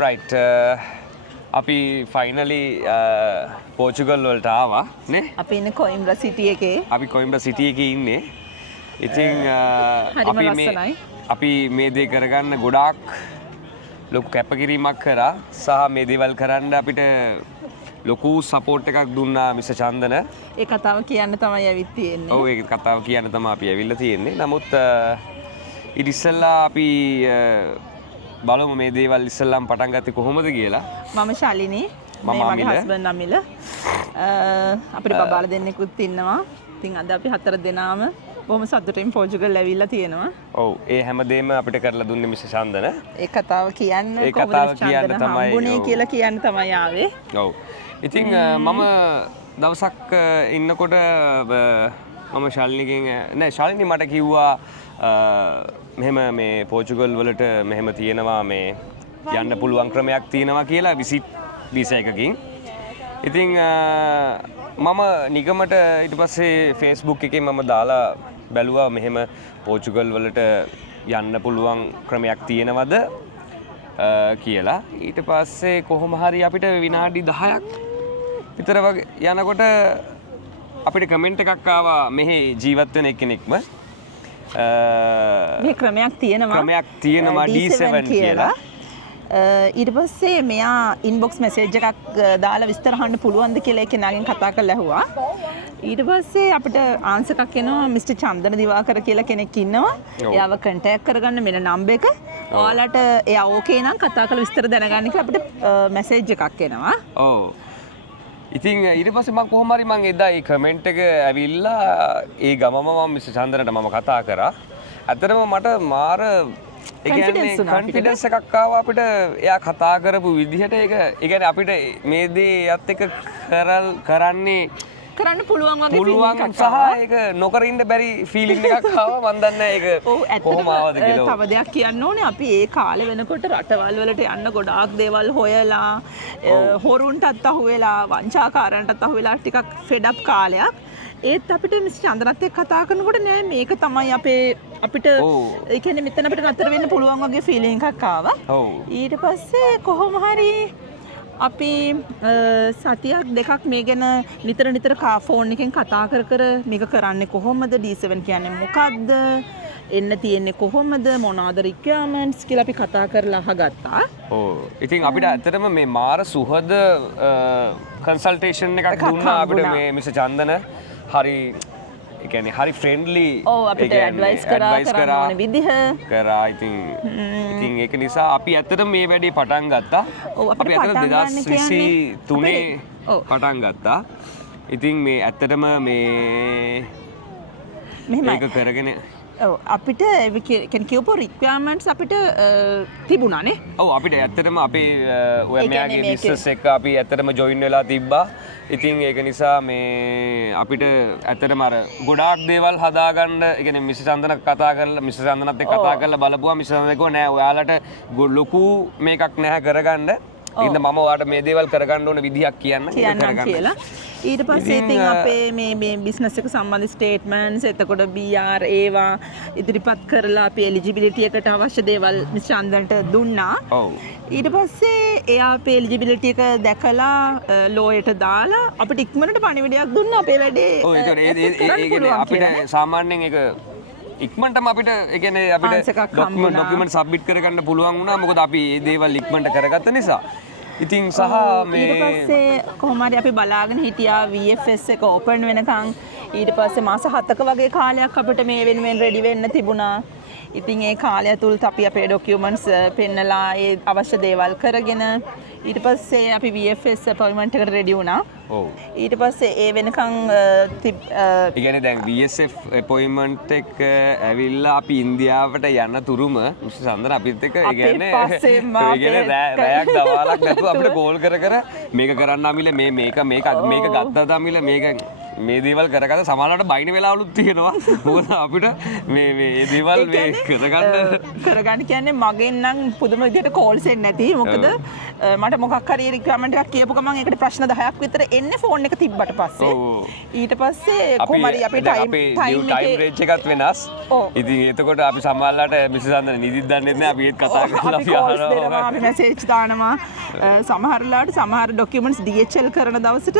Right අපි finally පෝර්චුගල් වලට ආවා නේ. අපි ඉන්නේ කොයිම්බ්‍රා සිටි එකේ. අපි කොයිම්බ්‍රා සිටි එකේ ඉන්නේ. ඉතින් අපි මේ දේ කරගන්න ගොඩාක් ලොකු කැපකිරීමක් කරා සහ මේ දේවල් කරන්න අපිට ලොකු සපෝට් එකක් දුන්නා මිස්ටර් චන්දන. ඒ කතාව කියන්න තමයි ඇවිත් තියෙන්නේ. ඔව් ඒ කතාව කියන්න තමයි අපි ඇවිල්ලා තියෙන්නේ. නමුත් ඊට ඉස්සෙල්ලා අපි බලමු මේ දේවල් ඉස්සෙල්ලාම පටන් ගත්තේ කොහොමද කියලා. මම ශාලිනී. මේ මගේ හස්බන්ඩ් අමිල. අපිට බබාලා දෙන්නෙකුත් ඉන්නවා. ඉතින් අද අපි 4 දෙනාම බොහොම සතුටින් පෝර්චුගල් ඇවිල්ලා තියෙනවා. ඔව් ඒ හැමදේම අපිට කරලා දුන්නේ මිස්ටර් චන්දන. ඒ කතාව කියන්න කොහොමද චන්දන හම්බුනේ කියලා කියන්න තමයි ආවේ. ඔව්. ඉතින් මම දවසක් ඉන්නකොට මම ශාලිනිගෙන් නෑ ශාලිනී මට කිව්වා මෙහෙම මේ පෝර්චුගල් වලට මෙහෙම තියෙනවා මේ යන්න පුළුවන් ක්‍රමයක් තියෙනවා කියලා විසිට් වීසා එකකින්. ඉතින් මම නිගමට ඊට පස්සේ Facebook එකේ මම දාලා බැලුවා මෙහෙම පෝර්චුගල් වලට යන්න පුළුවන් ක්‍රමයක් තියෙනවද කියලා. ඊට පස්සේ කොහොම හරි අපිට විනාඩි 10ක් විතර වගේ යනකොට අපිට කමෙන්ට් එකක් ආවා මෙහි ජීවත් වෙන එක්කෙනෙක්ම මේ ක්‍රමයක් තියෙනවා D7 කියලා. ඊට පස්සේ මෙයා ඉන්බොක්ස් මෙසේජ් එකක් දාලා විස්තර අහන්න පුළුවන්ද කියලා කෙනාගෙන් කතා කරලා ඇහුවා. ඊට පස්සේ අපිට ආන්සර් එකක් එනවා මිස්ටර් චන්දන දිවාකර කියලා කෙනෙක් ඉන්නවා. එයාව කන්ටැක්ට් කරගන්න මෙන්න නම්බර් එක. ඔයාලට එයා ඕකේ නම් කතා කරලා විස්තර දැනගන්න කියලා අපිට මෙසේජ් එකක් එනවා. ඔව්. ඉතින් ඊට පස්සේ මම කොහොම හරි මම එදා ඒ කමෙන්ට් එක ඇවිල්ලා ඒ ගමම මම මිස්ටර් චන්දනට මම කතා කරා. ඇත්තටම මට මාර ඒ කියන්නේ කොන්ෆිඩන්ස් එකක් ආවා අපිට එයා කතා කරපු විදිහට ඒක ඒ කියන්නේ අපිට මේ දේ යත් එක කරන්න පුළුවන් වගේ පුළුවන් සහ ඒක නොකර ඉන්න බැරි ෆීලිං එකක් ආවා මන් දන්නේ ඒක කොහොම ආවද කියලා. තව දෙයක් කියන්න ඕනේ අපි ඒ කාලේ වෙනකොට රටවල් වලට යන්න ගොඩාක් දේවල් හොයලා හොරුන්ටත් අහුවෙලා වංචාකාරයන්ටත් අහුවෙලා ටිකක් ෆෙඩ් අප් කාලයක්. ඒත් අපිට මිස්ටර් චන්දනත් එක්ක කතා කරනකොට නෑ මේක තමයි අපිට ඒ කියන්නේ මෙතන අපිට නතර වෙන්න පුළුවන් වගේ ෆීලිං එකක් ආවා. ඊට පස්සේ කොහොම හරි අපි සතියක් දෙකක් මේ ගැන නිතර ෆෝන් එකෙන් කතා කර මේක කරන්නේ කොහොමද D7 කියන්නේ මොකද්ද එන්න තියෙන්නේ කොහොමද මොනවාද රික්වයර්මන්ට්ස් කියලා අපි කතා කරලා අහගත්තා. ඔව්. ඉතින් අපිට ඇත්තටම මේ මාර සුහද කන්සල්ටේෂන් එකක් දුන්නා අපිට මේ මිස්ටර් චන්දන. හරි ඒ කියන්නේ හරි ෆ්‍රෙන්ඩ්ලි අපිට ඇඩ්වයිස් කරා ඕන විදිහ කරා. ඉතින් ඒක නිසා අපි ඇත්තටම මේ වැඩේ පටන් ගත්තා. අපි ඇත්තට 2023 පටන් ගත්තා. ඉතින් මේ ඇත්තටම මේක කරගෙන අපිට කියපු රික්වයර්මන්ට්ස් අපිට තිබුණානේ. ඔව් අපිට ඇත්තටම අපේ ඔය මෙයාගේ බිස්නස් එක අපි ඇත්තටම ජොයින් වෙලා තිබ්බා. ඉතින් ඒක නිසා මේ අපිට ඇත්තටම අර ගොඩාක් දේවල් හදාගන්න ඒ කියන්නේ මිස්ටර් චන්දන කතා කරලා මිස්ටර් චන්දනත් එක්ක කතා කරලා බලපුවා මිස්ටර් චන්දන කිව්වා නෑ ඔයාලට ලොකු මේකක් නැහැ කරගන්න. ඉතින් මම ඔයාලට මේ දේවල් කරගන්න ඕන විදිහක් කියන්න කියලා. ඊට පස්සේ ඉතින් අපේ මේ බිස්නස් එක සම්බන්ධ ස්ටේට්මන්ට්ස් එතකොට BR ඒවා ඉදිරිපත් කරලා අපි එලිජිබිලිටි එකට අවශ්‍ය දේවල් මිස්ටර් චන්දනට දුන්නා. ඊට පස්සේ එයා අපේ එලිජිබිලිටි එක දැකලා ලෝයට දාලා අපිට ඉක්මනට පණිවිඩයක් දුන්නා අපේ වැඩේ. ඔව් ඒ කියන්නේ අපිට සාමාන්‍යයෙන් ඒක ඉක්මනටම අපිට ඒ කියන්නේ අපිට ඩොකියුමන්ට් සබ්මිට් කරගන්න පුළුවන් වුණා. මොකද අපි මේ දේවල් ඉක්මනට කරගත්ත නිසා. ඉතින් සහ මේ ඊට පස්සේ කොහොම හරි අපි බලාගෙන හිටියා VFS එක ඕපන් වෙනකන්. ඊට පස්සේ මාස 7ක වගේ කාලයක් අපිට මේ වෙනුවෙන් රෙඩි වෙන්න තිබුණා. ඉතින් ඒ කාලය තුලත් අපි අපේ ඩොකියුමන්ට්ස් පෙන්නලා ඒ අවශ්‍ය දේවල් කරගෙන ඊට පස්සේ අපි VFS අපොයින්ට්මන්ට් එකට රෙඩි වුණා. ඔව්. ඊට පස්සේ ඒ වෙනකන් ඒ කියන්නේ දැන් VSF අපොයින්ට්මන්ට් එක ඇවිල්ලා අපි ඉන්දියාවට යන තුරුම මිස්ටර් චන්දන අපිත් එක්ක ඒ කියන්නේ රැයක් දවාලක් නැතුව අපිට කෝල් කර මේක කරන්න අමිල මේක ගත්තාද අමිල මේක මේ දේවල් කරගන්න සමහරවිට බයින වෙලාවලුත් තියෙනවා. මොකද අපිට මේ දේවල් කරගන්න කියන්නේ මගෙන් නම් පුදුම විදිහට කෝල්ස් එන්නේ නැති. මොකද මට මොකක් හරි රික්වයර්මන්ට් එකක් කියපු ගමන් ඒකට ප්‍රශ්න 10ක් විතර එන්නේ ෆෝන් එක තිබ්බට පස්සේ. ඊට පස්සේ කොහමරි අපි ටයිම් රේන්ජ් එකත් වෙනස්. ඉතින් එතකොට අපි සමහරවිට මිසස් අන්දන නිදිත් දන්නේ නැහැ. අපි ඒත් කතා කරලා අපි අහනවා. අපි මැසේජ් දානවා. සමහරලාට සමහර ඩොකියුමන්ට්ස් DHL කරන දවසට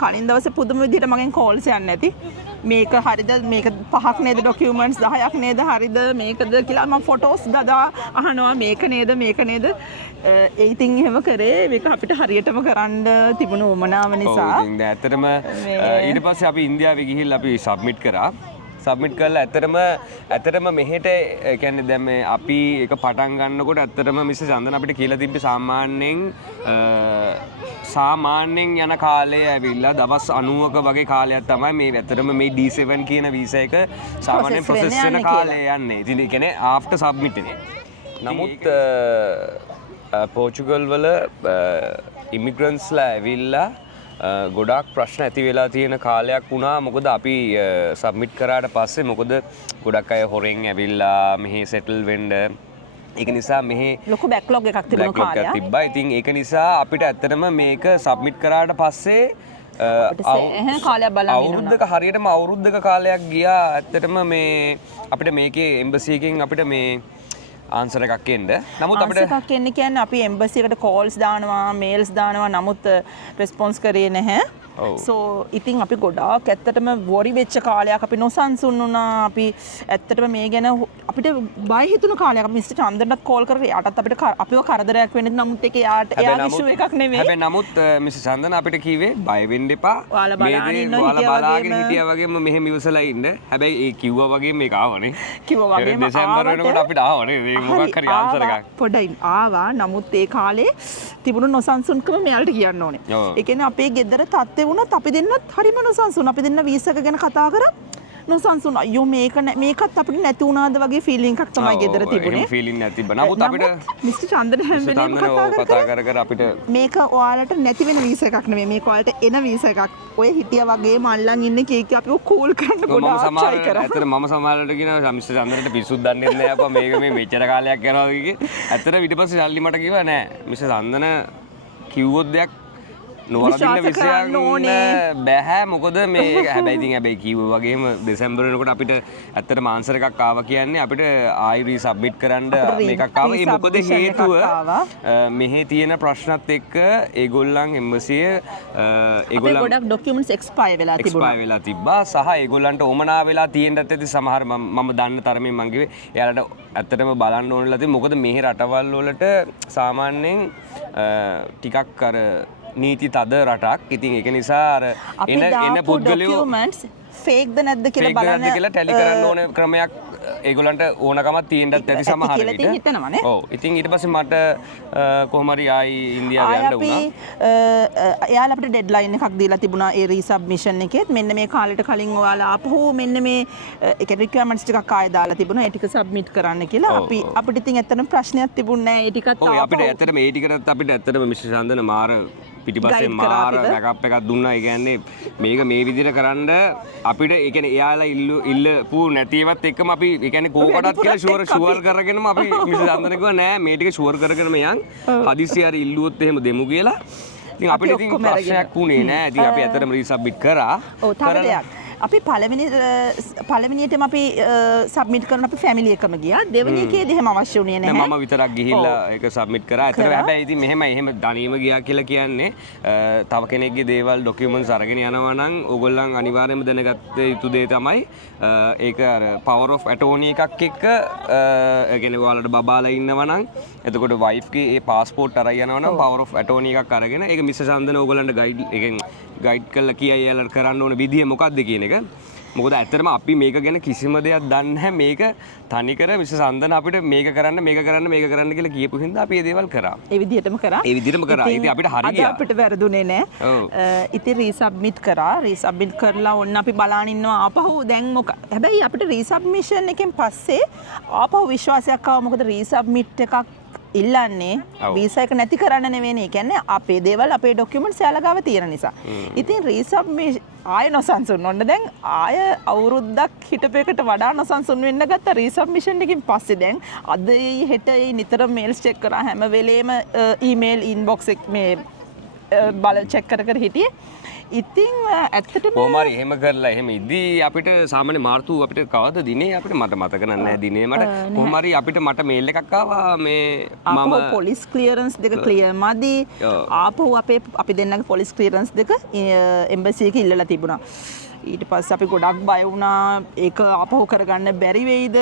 කලින් දවසේ පුදුම විදිහට මගෙන් කෝල්ස් යන්නේ නැති. මේක හරිද මේක 5ක් නේද ඩොකියුමන්ට්ස් 10ක් නේද හරිද මේකද කියලා මම ෆොටෝස් දදා අහනවා මේක නේද ඒ ඉතින් එහෙම කරේ මේක අපිට හරියටම කරන්න තිබුණු උමනාව නිසා. ඔව් ඉතින් ඇත්තටම ඊට පස්සේ අපි ඉන්දියාවේ ගිහිල්ලා අපි සබ්මිට් කරා. සබ්මිට් කරලා ඇත්තටම මෙහෙට කියන්නේ දැන් මේ අපි ඒක පටන් ගන්නකොට ඇත්තටම මිසස් චන්දන අපිට කියලා තිබ්බේ සාමාන්‍යයෙන් යන කාලය ඇවිල්ලා දවස් 90ක වගේ කාලයක් තමයි මේ ඇත්තටම මේ D7 කියන වීසා එක සාමාන්‍යයෙන් ප්‍රොසෙස් වෙන කාලය යන්නේ. ඉතින් ඒ කියන්නේ ආෆ්ටර් සබ්මිට් එකේ. නමුත් පෝර්චුගල් වල ඉමිග්‍රන්ට්ස්ලා ඇවිල්ලා ගොඩක් ප්‍රශ්න ඇති වෙලා තියෙන කාලයක් වුණා. මොකද අපි සබ්මිට් කරාට පස්සේ මොකද ගොඩක් අය හොරෙන් ඇවිල්ලා මෙහි සෙටල් වෙන්න. ඒක නිසා මෙහි ලොකු බැක්ලොග් එකක් තිබුණා කාලයක්. තිබ්බා. ඉතින් ඒක නිසා අපිට ඇත්තටම මේක සබ්මිට් කරාට පස්සේ අවුරුද්දක හරියටම අවුරුද්දක කාලයක් ගියා. ඇත්තටම මේ අපිට මේකේ එම්බසි එකෙන් අපිට මේ ආන්සර් එකක් එන්න. නමුත් අපිට ආන්සර් එකක් එන්න කියන්නේ අපි එම්බසි එකට කෝල්ස් දානවා, මේල්ස් දානවා. නමුත් රෙස්පොන්ස් කරේ නැහැ. සෝ ඉතින් අපි ගොඩාක් ඇත්තටම වොරි වෙච්ච කාලයක් අපි නොසන්සුන් වුණා. අපි ඇත්තටම මේ ගැන අපිට බය හිතුණු කාලයක්. මිස්ටර් චන්දනටත් කෝල් කරලා එයාටත් අපිට අපිව කරදරයක් වෙන්නේ නමුත් ඒක එයාගේ ඉෂුව එකක් නෙමෙයි. හැබැයි නමුත් මිස්ටර් චන්දන අපිට කිව්වේ බය වෙන්න එපා. ඔයාලා බලාගෙන හිටියා වගේම මෙහෙම ඉවසලා ඉන්න. හැබැයි ඒ කිව්වා වගේම මේක ආවනේ. කිව්වා වගේම දෙසැම්බර් වෙනකොට අපිට ආවනේ. මේ මොකක් හරි ආන්සර් එකක්. පොඩ්ඩයි ආවා. නමුත් ඒ කාලේ තිබුණු නොසන්සුන්කම මෙයාලට කියන්න ඕනේ. ඒ කියන්නේ අපේ ගෙදර තත්ත්වය වුණත් අපි දෙන්නත් හරිම නොසන්සුන්. අපි දෙන්න වීසා එක ගැන කතා කරා නොසන්සුන්. අයියෝ මේකත් අපිට නැති වුණාද වගේ ෆීලිං එකක් තමයි ගෙදර තිබුණේ. එහෙම ෆීලිං නැති බ. නමුත් අපිට මිස්ටර් චන්දන හැම වෙලේම කතා කර අපිට මේක ඔයාලට නැති වෙන වීසා එකක් නෙමෙයි. මේක ඔයාලට එන වීසා එකක්. ඔය හිටියා වගේ මල්ලන් ඉන්නේ කීක අපිව කූල් කරන්න ගොඩාක් try කරා. ඇත්තට මම සමහරවිට කියනවා මිස්ටර් චන්දනට පිස්සුත් දන්නේ නැහැ අප්පා මේක මේ මෙච්චර කාලයක් යනවා කියේ. ඇත්තට ඊට පස්සේ ශල්ලි මට කිව්වා නෑ මිස්ටර් චන්දන කිව්වොත් දෙයක් නොවරදින්න විශ්වාස බැහැ. මොකද මේ හැබැයි කිව්වා වගේම දෙසැම්බර් වෙනකොට අපිට ඇත්තටම ආන්සර් එකක් ආවා කියන්නේ අපිට ආයි රීසබ්මිට් කරන්න මේකක් ආවා. ඒ මොකද හේතුව මෙහි තියෙන ප්‍රශ්නත් එක්ක ඒගොල්ලන් එම්බසිය ඒගොල්ලන් ගොඩක් ඩොකියුමන්ට්ස් එක්ස්පයර් වෙලා තිබ්බා සහ ඒගොල්ලන්ට ඕමනා වෙලා තියෙන්නත් ඇති. සමහර මම දන්න තරමින් මං කිව්වේ එයාලට ඇත්තටම බලන්න ඕනෙලා තියෙන්නේ. මොකද මේ රටවල් වලට සාමාන්‍යයෙන් ටිකක් අර නීති තද රටක්. ඉතින් ඒක නිසා අර එන පුද්ගලයෝ ෆේක්ද නැද්ද කියලා බලන්න කියලා ටැලි කරන්න ඕන ක්‍රමයක් ඒගොල්ලන්ට ඕනකමක් තියෙන්නත් ඇති සමහර විට. ඔව්. ඉතින් ඊට පස්සේ මට කොහොම හරි ආයි ඉන්දියාව යන්න වුණා. එයාලා අපිට ඩෙඩ්ලයින් එකක් දීලා තිබුණා ඒ රීසබ්මිෂන් එකේත්. මෙන්න මේ කාලෙට කලින් ඔයාලා ආපහු මෙන්න මේ ඒක රික්වයර්මන්ට්ස් ටිකක් ආයෙ දාලා තිබුණා. ඒ ටික සබ්මිට් කරන්න කියලා. අපිට ඉතින් ඇත්තටම ප්‍රශ්නයක් තිබුණේ නැහැ. ඒ ටිකත් ආපහු අපිට ඇත්තටම ඒ ටිකටත් අපිට ඇත්තටම මිස්ටර් චන්දන මාර පිටිපස්සේ මාර බෑකප් එකක් දුන්නා. ඒ කියන්නේ මේක මේ විදිහට කරන්න අපිට ඒ කියන්නේ එයාලා ඉල්ලපු නැතිවත් එක්කම අපි ඒ කියන්නේ කෝකටත් කියලා ෂුවර් කරගෙනම අපි මිස්ටර් චන්දන කිව්වා නෑ මේ ටික ෂුවර් කරගෙනම යන් හදිස්සිය හරි ඉල්ලුවොත් එහෙම දෙමු කියලා. ඉතින් අපිට ඉතින් ප්‍රශ්නයක් වුණේ නෑ. ඉතින් අපි ඇත්තටම රීසබ්මිට් කරා. ඔව් තව දෙයක්. අපි පළවෙනියටම අපි සබ්මිට් කරන අපි ෆැමිලි එකම ගියා. දෙවෙනි එකේදී එහෙම අවශ්‍ය වුණේ නැහැ. මම විතරක් ගිහිල්ලා ඒක සබ්මිට් කරා. ඒතර හැබැයි ඉතින් එහෙම දණීම ගියා කියලා කියන්නේ තව කෙනෙක්ගේ දේවල් ඩොකියුමන්ට්ස් අරගෙන යනවා නම් ඕගොල්ලන් අනිවාර්යයෙන්ම දැනගත්ත යුතු දේ තමයි ඒක අර පවර් ඔෆ් ඇටෝනි එකක් එක්ක ඒ කියන්නේ ඔයාලට බබාලා ඉන්නවා නම් එතකොට වයිෆ්ගේ ඒ පාස්පෝර්ට් අරන් යනවා නම් පවර් ඔෆ් ඇටෝනි එකක් අරගෙන ඒක මිස්ටර් චන්දන ඕගොල්ලන්ට ගයිඩ් කරලා කියයි යාලා කරන්න ඕන විදිය මොකක්ද කියන එක. මොකද ඇත්තටම අපි මේක ගැන කිසිම දෙයක් දන්නේ නැහැ. මේක තනිකර මිස්ටර් චන්දන අපිට මේක කරන්න කියලා කියපු හින්දා අපි මේ දේවල් කරා. ඒ විදිහටම කරා. ඉතින් අපිට හරි ගියා. අපිට වැරදුනේ නැහැ. ඉතින් රීසබ්මිට් කරා. රීසබ්මිට් කරලා ඔන්න අපි බලාගෙන ඉන්නවා ආපහු දැන් හැබැයි අපිට රීසබ්මිෂන් එකෙන් පස්සේ ආපහු විශ්වාසයක් ආවා. මොකද රීසබ්මිට් එකක් ඉල්ලන්නේ වීසා එක නැති කරන්න නෙවෙයි. ඒ කියන්නේ අපේ දේවල් අපේ ડોකියුමන්ට්ස් යාලා ගාව තියෙන නිසා. ඉතින් රීසබ්මිෂන් ආය නොසන්සුන් ඔන්න දැන් ආය අවුරුද්දක් හිටපෙකට වඩා නොසන්සුන් වෙන්න ගත්ත රීසබ්මිෂන් එකකින් පස්සේ දැන් අද හෙට නිතර මේල්ස් චෙක් කරා හැම වෙලේම ඊමේල් ඉන්බොක්ස් එක මේ බල චෙක් කර කර හිටියේ. ඉතින් ඇත්තටම කොහොමරි එහෙම කරලා එහෙම ඉදී අපිට සාමාන්‍ය මාර්තු අපිට කවද දිනේ අපිට මට මතක නැහැ දිනේ මට කොහොමරි අපිට මට මේල් එකක් ආවා මේ මම පොලිස් ක්ලියරන්ස් දෙක ක්ලියර් මදි ආපහු අපි දෙන්නගේ පොලිස් ක්ලියරන්ස් දෙක එම්බසි එකේ ඉල්ලලා තිබුණා. ඊට පස්සේ අපි ගොඩක් බය වුණා ඒක ආපහු කරගන්න බැරි වෙයිද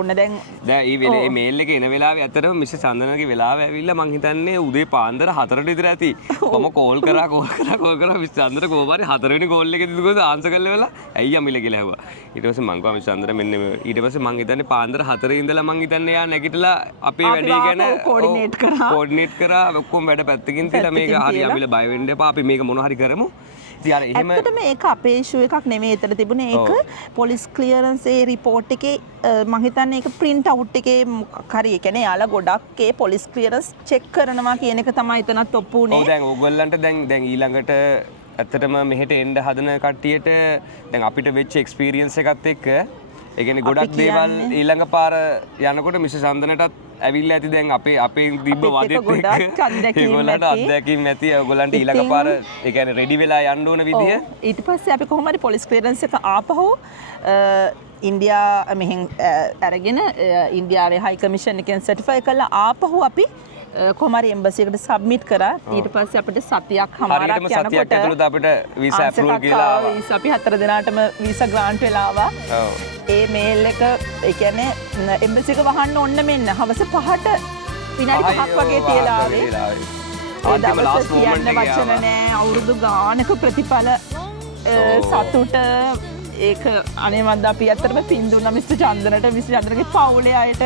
ඔන්න දැන් මේ වෙලේ මේල් එක එන වෙලාවේ ඇත්තටම මිස් චන්දනගේ වෙලාව ඇවිල්ලා මං හිතන්නේ උදේ පාන්දර 4ට විතර ඇති මම කෝල් කරා මිස් චන්දන කොහොමරි 4 වෙනි කෝල් එකේදී දුකද ආන්සර් කරලා වෙලා ඇයි අමිල කියලා ඇහුවා ඊට පස්සේ මං ගියා මිස් චන්දන මෙන්න ඊට පස්සේ මං හිතන්නේ පාන්දර 4 ඉඳලා මං හිතන්නේ යා නැගිටලා අපේ වැඩේ ගැන කෝඩිනේට් කරා ඔක්කොම වැඩ පැත්තකින් තියලා මේක හරි අමිල බය වෙන්න එපා අපි මේක මොන හරි කරමු ඇත්තටම ඒක අපේ ඉෂුව එකක් නෙමෙයි එතන තිබුණේ ඒක පොලිස් ක්ලියරන්ස් ඒ රිපෝට් එකේ මම හිතන්නේ ඒක print out එකේ මොකක් හරි ඒ කියන්නේ යාලා ගොඩක් ඒ පොලිස් ක්ලියරන්ස් චෙක් කරනවා කියන එක තමයි එතනත් ඔප්පු වුනේ. ඔව් දැන් ඕගොල්ලන්ට දැන් ඊළඟට ඇත්තටම මෙහෙට එන්න හදන කට්ටියට දැන් අපිට වෙච්ච එක්ස්පීරියන්ස් එකත් එක්ක ඒ කියන්නේ ගොඩක් දේවල් ඊළඟ පාර යනකොට මිස් චන්දනටත් ඇවිල්ලා ඇති දැන් අපේ දිබ්බ වදෙත් එක්ක ඒගොල්ලන්ට අත්දැකීම් ඇති ඔයගොල්ලන්ට ඊළඟ පාර ඒ කියන්නේ රෙඩි වෙලා යන්න ඕන විදිය ඊට පස්සේ අපි කොහොම හරි පොලිස් ක්ලියරන්ස් එක ආපහු ඉන්දියා මෙහෙන් අරගෙන ඉන්දියාවේ හයි කමිෂන් එකෙන් සර්ටිෆයි කරලා ආපහු අපි කොහොමරි එම්බසි එකට සබ්මිට් කරා ඊට පස්සේ අපිට සතියක් හමාරක් යනකොට සතියක් ඇතුළත අපිට වීසා අප්‍රූවල් කියලා ආවා. වීසා අපි 4 දිනාටම වීසා ග්‍රාන්ට් වෙලා ආවා. ඒ මේල් එක ඒ කියන්නේ එම්බසි එක වහන්න ඕන්න මෙන්න හවස 5ට විනාඩි 5ක් වගේ තියලා ආවේ. ඒ දවස් කියන්න වචන නෑ අවුරුදු ගානක ප්‍රතිඵල සතුට ඒක අනේමත් අපි ඇත්තටම පින් දුන්නා මිස්ටර් චන්දනට මිස්ටර් චන්දනගේ පවුලේ අයට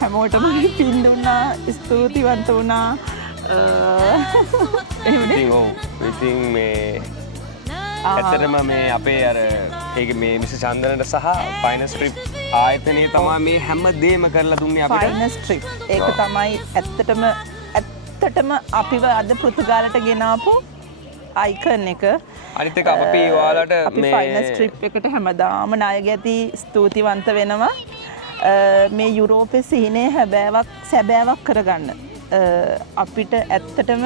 හැමෝටම පින් දුන්නා ස්තුතිවන්ත වුණා එහෙමනේ ඉතින් මේ ඇත්තටම මේ අපේ අර ඒක මේ මිස්ටර් චන්දනට සහ ෆයිනස් ට්‍රිප් ආයතනයේ තමයි මේ හැම දෙයක්ම කරලා දුන්නේ අපිට ෆයිනස් ට්‍රිප් ඒක තමයි ඇත්තටම අපිව අද පෘතුගාලට ගෙනාපු අයිකන් එක අනිත් එක අපි ඔයාලට මේ ෆයිනස් ට්‍රිප් එකට හැමදාම ණය ගැති ස්තුතිවන්ත වෙනවා මේ යුරෝපයේ සිහිනේ සැබෑවක් කරගන්න අපිට ඇත්තටම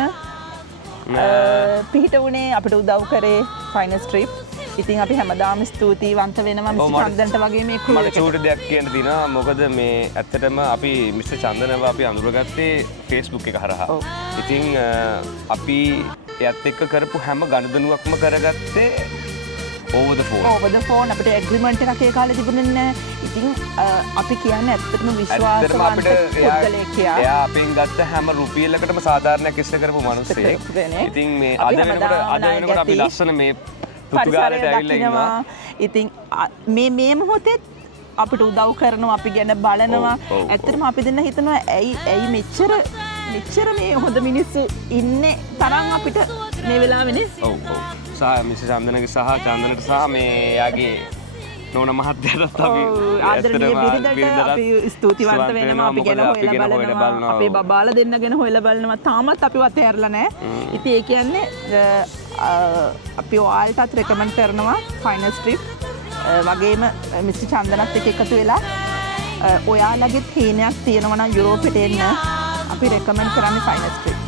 පිහිට වුණේ අපිට උදව් කරේ ෆයිනස් ට්‍රිප් ඉතින් අපි හැමදාම ස්තුතිවන්ත වෙනවා මිස්ටර් චන්දනට වගේ මේ ක්‍රූ එකට. මට චූටි දෙයක් කියන්න තියෙනවා. මොකද මේ ඇත්තටම අපි මිස්ටර් චන්දනව අපි අඳුරගත්තේ Facebook එක හරහා. ඉතින් අපි එයත් එක්ක කරපු හැම ගනුදෙනුවක්ම කරගත්තේ over the phone අපිට ඇග්‍රීමන්ට් එකක් ඒ කාලේ තිබුණේ නැහැ. ඉතින් අපි කියන්නේ ඇත්තටම විශ්වාසවන්ත පුද්ගලයෙක් කියලා. එයා අපෙන් ගත්ත හැම රුපියලකටම සාධාරණයක් ඉස්ස කරපු මිනිස්සෙක්. ඉතින් මේ අද වෙනකොට අපි ලස්සන මේ පෘතුගාලයට ඇවිල්ලා ඉන්නවා. ඉතින් මේ මොහොතේ අපිට උදව් කරනවා අපි ගැන බලනවා. ඇත්තටම අපි දෙන්න හිතනවා ඇයි මෙච්චර මේ හොඳ මිනිස්සු ඉන්නේ තරම් අපිට මේ වෙලාවේනේ. ඔව්. සහ මිස් චන්දනගේ සහ චන්දනට සහ මේ යාගේ නෝන මහත්තයාටත් අපි ආදරණීය බිරිඳට අපි ස්තුතිවන්ත වෙනවා අපි ගැන හොයලා බලනවා අපේ බබාලා දෙන්න ගැන හොයලා බලනවා තාමත් අපිව අතහැරලා නැහැ. ඉතින් ඒ කියන්නේ අපි ඔයාලටත් රෙකමන්ඩ් කරනවා ෆයිනස් ට්‍රිප් වගේම මිස්ටර් චන්දනත් එක්ක එකතු වෙලා ඔයාලගේ තීනයක් තියෙනවා නම් යුරෝපෙට එන්න අපි රෙකමන්ඩ් කරන්නේ ෆයිනස් ට්‍රිප්.